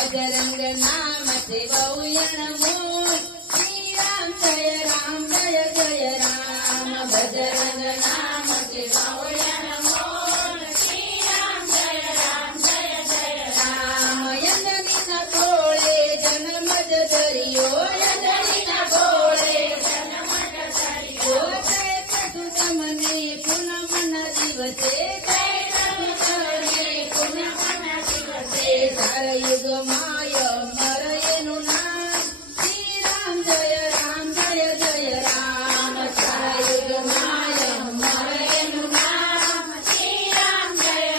बजरंग नाम से बहुयण मोल, श्री राम जय जय राम। बजरंग नाम से बहुयण मोल, श्री राम जय जय राम। यंजनी न तोळे जन्मज धरियो, यंजनी न तोळे जन्मज धरियो। चैत्र सुद मने पूनम न दिवसे, चैत्र सुद मने पूनम न दिवसे। चार युग माय मरयेनु नाम, श्री राम जय जय राम। चार युग माय मरयेनु नाम, श्री राम जय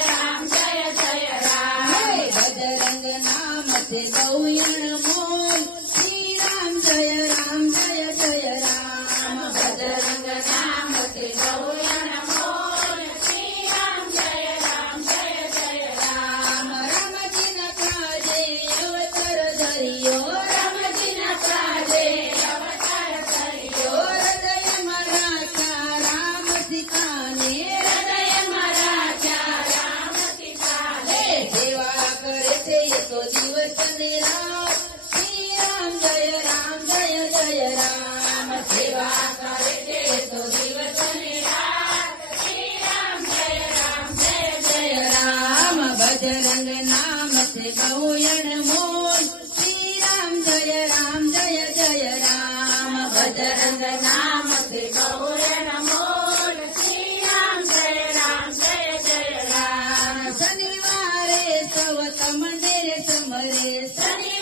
जय राम। बजरंग नाम से बहुयण मोल, श्री राम जय जय राम। बजरंग नाम से बहुयण मोल, श्री राम जय जय राम। राम जी न काजे अवतार धरियो, राम जी न काजे अवतार धरियो। हृदय मराठा राम सिखाने, हृदय मराठा राम सिखाने। सेवा करे थे तो दिवस निरात, श्री राम जय जय राम। सेवा करे थे तो दिवस निरात, श्री राम जय जय राम। बजरंग नाम से बहुयण मोल, श्री राम जय जय राम। बजरंग नाम से बहुयण मोल, श्री राम जय जय राम। शनिवारे सवत मंदिर समरे, शनिवारे